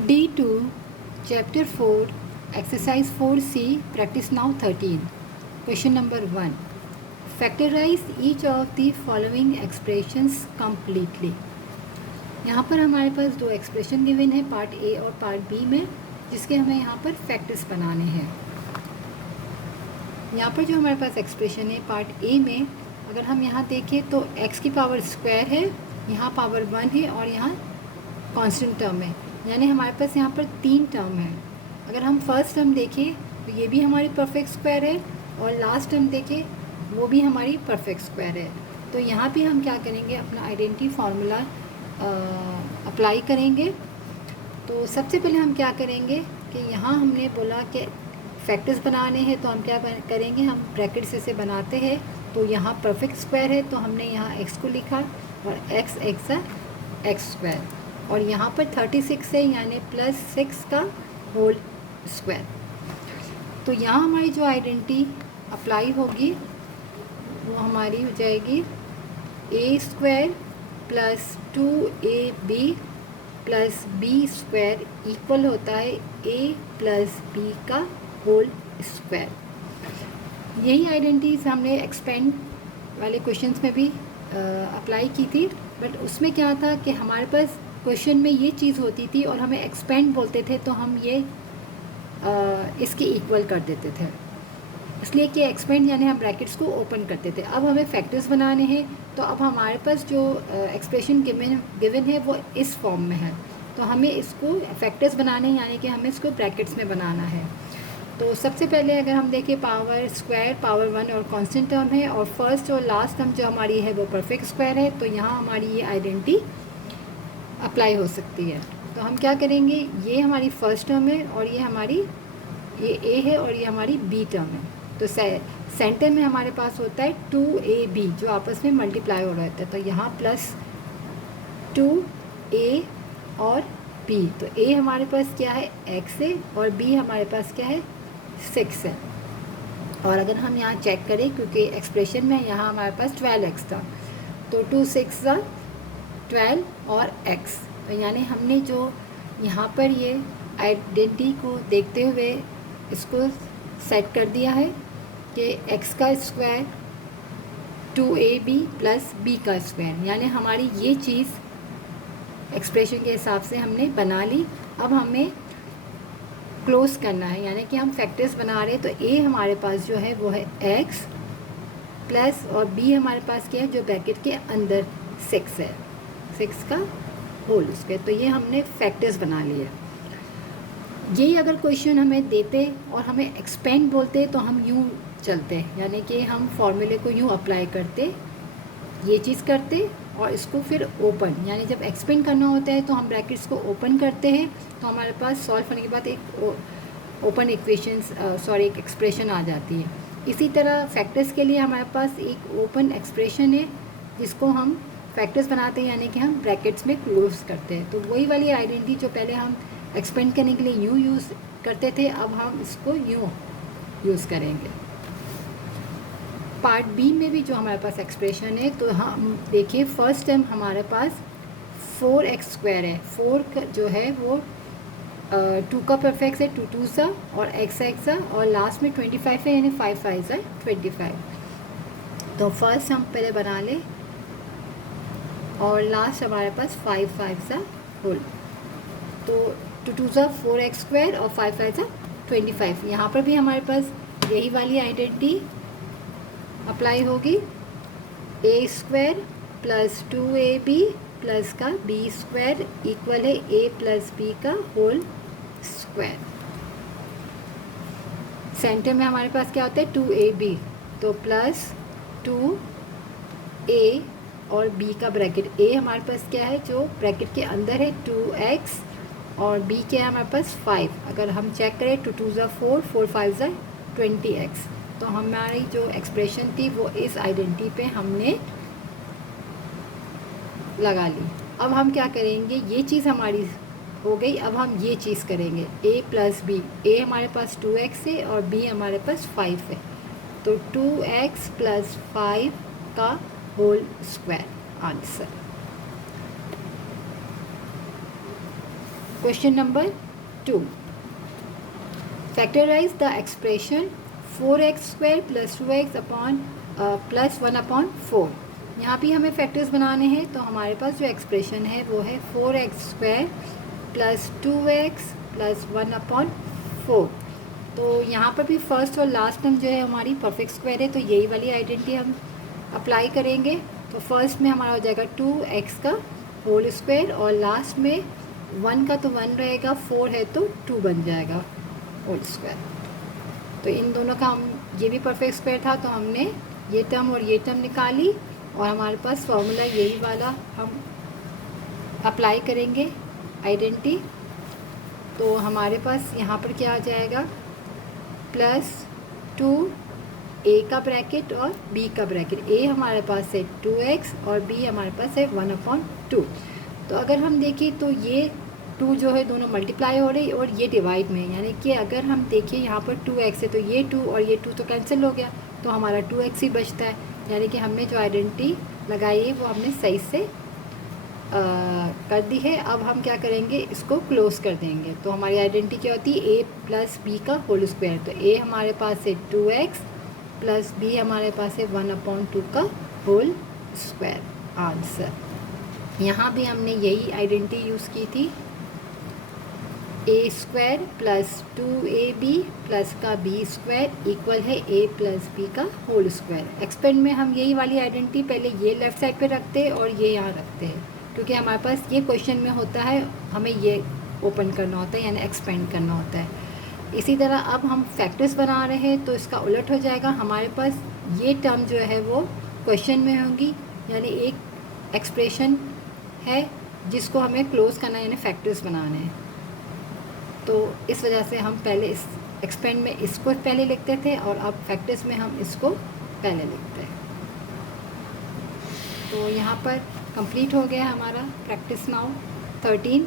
D2 Chapter 4 Exercise 4C Practice Now 13 Question number 1 Factorize each of the following expressions completely. यहाँ पर हमारे पास दो expression given है part A और part B में, जिसके हमें यहाँ पर फैक्टर्स बनाने हैं। यहाँ पर जो हमारे पास एक्सप्रेशन है पार्ट ए में, अगर हम यहाँ देखें तो x की पावर स्क्वायर है, यहाँ पावर 1 है और यहाँ कांस्टेंट टर्म है, यानी हमारे पास यहाँ पर 3 टर्म है। अगर हम फर्स्ट टर्म देखें तो ये भी हमारी परफेक्ट स्क्वायर है और लास्ट टर्म देखें वो भी हमारी परफेक्ट स्क्वायर है। तो यहाँ भी हम क्या करेंगे, अपना आइडेंटिटी फार्मूला अप्लाई करेंगे। तो सबसे पहले हम क्या करेंगे कि यहाँ हमने बोला कि फैक्टर्स बनाने हैं, तो हम क्या करेंगे, हम ब्रैकेट से इसे बनाते हैं। तो यहाँ परफेक्ट स्क्वायर है तो हमने यहाँ x को लिखा और x स्क्वायर, और यहाँ पर 36 है यानी +6 का होल स्क्वायर। तो यहाँ हमारी जो आइडेंटिटी अप्लाई होगी वो हमारी हो जाएगी a square plus 2ab plus b square equal होता है a प्लस b का होल स्क्वायर। यही आइडेंटिटीज हमने एक्सपेंड वाले क्वेश्चंस में भी अप्लाई की थी, बट उसमें क्या था कि हमारे पास क्वेश्चन में ये चीज़ होती थी और हमें एक्सपेंड बोलते थे तो हम ये इसके इक्वल कर देते थे, इसलिए कि एक्सपेंड यानी हम ब्रैकेट्स को ओपन करते थे। अब हमें फैक्टर्स बनाने हैं, तो अब हमारे पास जो एक्सप्रेशन गिवन है वो इस फॉर्म में है, तो हमें इसको फैक्टर्स बनाने हैं, यानी कि हमें इसको ब्रैकेट्स में बनाना है। तो सबसे पहले अगर हम देखें पावर स्क्वायर, पावर 1 और कांस्टेंट टर्म है, और फर्स्ट और लास्ट टर्म जो हमारी है वो परफेक्ट स्क्वायर है, तो यहाँ हमारी ये आइडेंटिटी अप्लाई हो सकती है। तो हम क्या करेंगे, ये हमारी फर्स्ट टर्म है और ये हमारी ये ए है और ये हमारी बी टर्म है। तो सेंटर में हमारे पास होता है 2ab जो आपस में मल्टीप्लाई हो रहा है, तो यहाँ प्लस 2a और b, तो a हमारे पास क्या है x है और b हमारे पास क्या है 6 है। और अगर हम यहाँ चेक करें, क्योंकि एक्सप्रेशन में यहाँ हमारे पास 12x था, तो 2 6 12 और x, तो यानी हमने जो यहाँ पर ये आइडेंटिटी को देखते हुए इसको सेट कर दिया है कि x का स्क्वायर 2ab प्लस b का स्क्वायर, यानी हमारी ये चीज़ एक्सप्रेशन के हिसाब से हमने बना ली। अब हमें क्लोज करना है, यानी कि हम फैक्टर्स बना रहे हैं, तो a हमारे पास जो है वो है x प्लस और b हमारे पास क्या है जो ब्रैकेट के अंदर 6 है, 6 का होल स्क्वायर। तो ये हमने फैक्टर्स बना लिए। यही अगर क्वेश्चन हमें देते और हमें एक्सपेंड बोलते तो हम यूँ चलते, यानी कि हम फॉर्मूले को यूँ अप्लाई करते, ये चीज़ करते और इसको फिर ओपन, यानी जब एक्सपेंड करना होता है तो हम ब्रैकेट्स को ओपन करते हैं, तो हमारे पास सॉल्व होने के बाद एक ओपन इक्वेशंस एक एक्सप्रेशन आ जाती है। इसी तरह फैक्टर्स के लिए हमारे पास एक ओपन एक्सप्रेशन है जिसको हम फैक्टर्स बनाते हैं, यानी कि हम ब्रैकेट्स में क्लोज करते हैं। तो वही वाली आइडेंटिटी जो पहले हम एक्सपेंड करने के लिए यूँ यूज़ करते थे, अब हम इसको यूँ यूज़ करेंगे। पार्ट बी में भी जो हमारे पास एक्सप्रेशन है, तो हम देखिए फर्स्ट टाइम हमारे पास 4x स्क्वायर है, 4 जो है वो 2 का परफेक्ट है, 2 2 सा और x और लास्ट में 25 है, यानी 5 5 है 25। तो फर्स्ट हम पहले बना लें और लास्ट हमारे पास 5 5 सा होल, तो 2 2 सा 4x स्क्वायर और 5 5 सा 25। यहाँ पर भी हमारे पास यही वाली आइडेंटिटी अप्लाई होगी, a square plus 2ab plus का b स्क्वायर इक्वल है a प्लस b का होल स्क्वायर। सेंटर में हमारे पास क्या होता है 2ab, तो प्लस 2a और b का ब्रैकेट, a हमारे पास क्या है जो ब्रैकेट के अंदर है 2x और b क्या है हमारे पास 5। अगर हम चेक करें 2 2 4 4 5 20x, तो हमारी जो एक्सप्रेशन थी वो इस आइडेंटिटी पे हमने लगा ली। अब हम क्या करेंगे, ये चीज़ हमारी हो गई, अब हम ये चीज़ करेंगे a प्लस b, a हमारे पास 2x है और b हमारे पास 5 है, तो 2x प्लस 5 का whole square answer. Question number 2, factorise the expression 4x² + 2x + 1/4। यहाँ भी हमें फैक्टर्स बनाने हैं, तो हमारे पास जो एक्सप्रेशन है वो है 4x² + 2x + 1/4। तो यहाँ पर भी फर्स्ट और लास्ट टर्म जो है हमारी परफेक्ट स्क्वायर है, तो यही वाली आइडेंटिटी हम अप्लाई करेंगे। तो फर्स्ट में हमारा हो जाएगा 2x का होल स्क्वायर और लास्ट में 1 का तो 1 रहेगा, 4 है तो 2 बन जाएगा होल स्क्वायर। तो इन दोनों का हम, ये भी परफेक्ट स्क्वायर था तो हमने ये टर्म और ये टर्म निकाली और हमारे पास फॉर्मूला यही वाला हम अप्लाई करेंगे आइडेंटिटी। तो हमारे पास यहाँ पर क्या आ जाएगा, +2 a का ब्रैकेट और b का ब्रैकेट। a हमारे पास है 2x और b हमारे पास है 1/2। तो अगर हम देखें तो ये 2 जो है दोनों मल्टीप्लाई हो रही और ये डिवाइड में, यानी कि अगर हम देखें यहाँ पर 2x है तो ये 2 और ये 2 तो कैंसिल हो गया, तो हमारा 2x ही बचता है। यानी कि हमने जो आइडेंटिटी लगाई है वो हमने सही से कर दी है। अब हम क्या करेंगे, इसको क्लोज कर देंगे। तो हमारी आइडेंटिटी क्या होती है, a + b का होल स्क्वायर। तो a हमारे पास है 2x + b हमारे पास है 1/2 का होल स्क्वायर। आंसर यहाँ भी हमने यही आइडेंटिटी यूज़ की थी, a² + 2ab + का b² इक्वल है a + b का होल स्क्वायर। एक्सपेंड में हम यही वाली आइडेंटिटी पहले ये लेफ़्ट साइड पे रखते हैं और ये यहाँ रखते हैं, क्योंकि हमारे पास ये क्वेश्चन में होता है हमें ये ओपन करना होता है, यानी एक्सपेंड करना होता है। इसी तरह अब हम फैक्टर्स बना रहे हैं तो इसका उलट हो जाएगा, हमारे पास ये टर्म जो है वो क्वेश्चन में होंगी, यानी एक एक्सप्रेशन है जिसको हमें क्लोज करना है, यानी फैक्टर्स बनाने हैं। तो इस वजह से हम पहले इस एक्सपेंड में इसको पहले लिखते थे और अब फैक्टर्स में हम इसको पहले लिखते हैं। तो यहाँ पर कंप्लीट हो गया हमारा प्रैक्टिस नाउ 13।